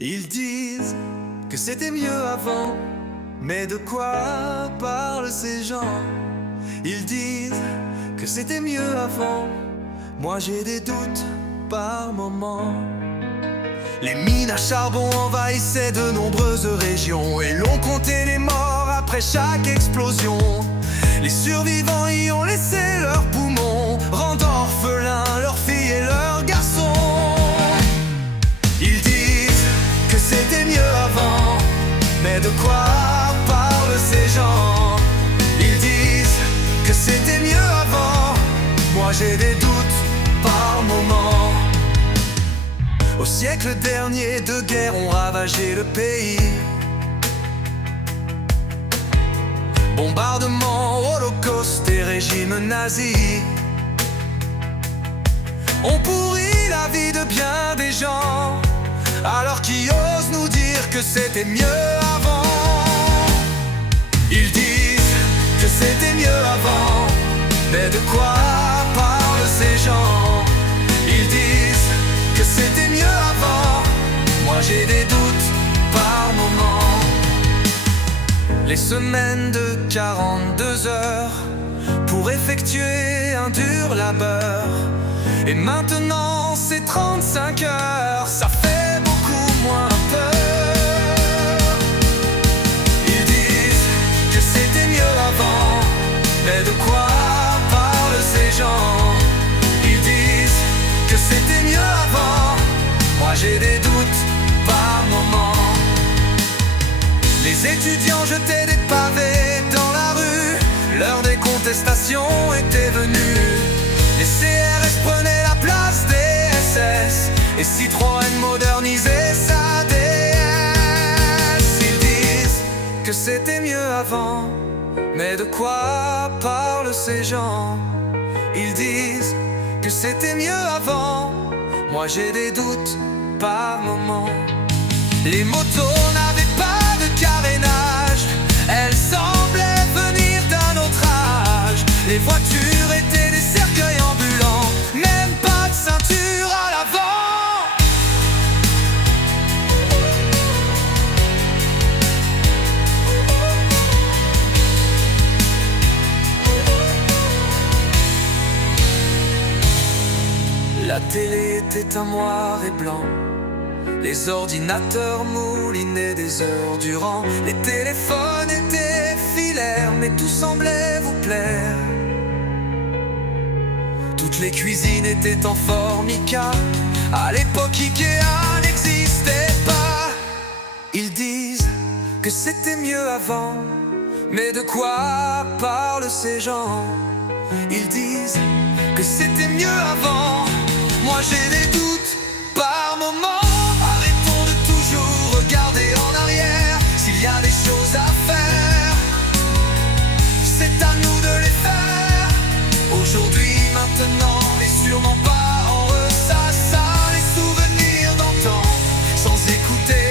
Ils disent que c'était mieux avant, mais de quoi parlent ces gens? Ils disent que c'était mieux avant, moi j'ai des doutes par moments. Les mines à charbon envahissaient de nombreuses régions, et l'on comptait les morts après chaque explosion. Les survivants y ont laissé leurs poumons, rendant orphelins leurs filles et leurs garçons. Ils disent que c'était mieux avant, mais de quoi parlent ces gens? Ils disent que c'était mieux avant, moi j'ai des doutes par moments. Au siècle dernier, deux guerres ont ravagé le pays. Bombardements, holocauste et régime nazi ont pourri la vie de bien des gens, alors qui osent nous dire que c'était mieux avant? Ils disent que c'était mieux avant, mais de quoi parlent ces gens? Ils disent que c'était mieux avant, moi j'ai des doutes par moments. Les semaines de 42 heures pour effectuer un dur labeur, et maintenant c'est 35 heures, ça fait beaucoup moins peur. Ils disent que c'était mieux avant, mais de quoi parlent ces gens? Ils disent que c'était mieux avant, moi j'ai des doutes par moments. Les étudiants jetaient des pavés dans la rue, l'heure des contestations était venue. Les CRS prenaient la place des SS, et Citroën modernisait sa DS. Ils disent que c'était mieux avant, mais de quoi parlent ces gens? Ils disent que c'était mieux avant, moi j'ai des doutes par moments. Les motos n'avaient pas de carénage, elles semblaient venir d'un autre âge. Les voitures étaient des cercueils ambulants, même pas de ceinture à l'avant. La télé était un noir et blanc, les ordinateurs moulinaient des heures durant. Les téléphones étaient filaires, mais tout semblait vous plaire. Toutes les cuisines étaient en formica, à l'époque Ikea n'existait pas. Ils disent que c'était mieux avant, mais de quoi parlent ces gens? Ils disent que c'était mieux avant, moi j'ai des doutes par moments. Arrêtons de toujours regarder en arrière, s'il y a des choses à faire, c'est à nous de les faire. Aujourd'hui, maintenant, et sûrement pas en ressassant les souvenirs d'antan, sans écouter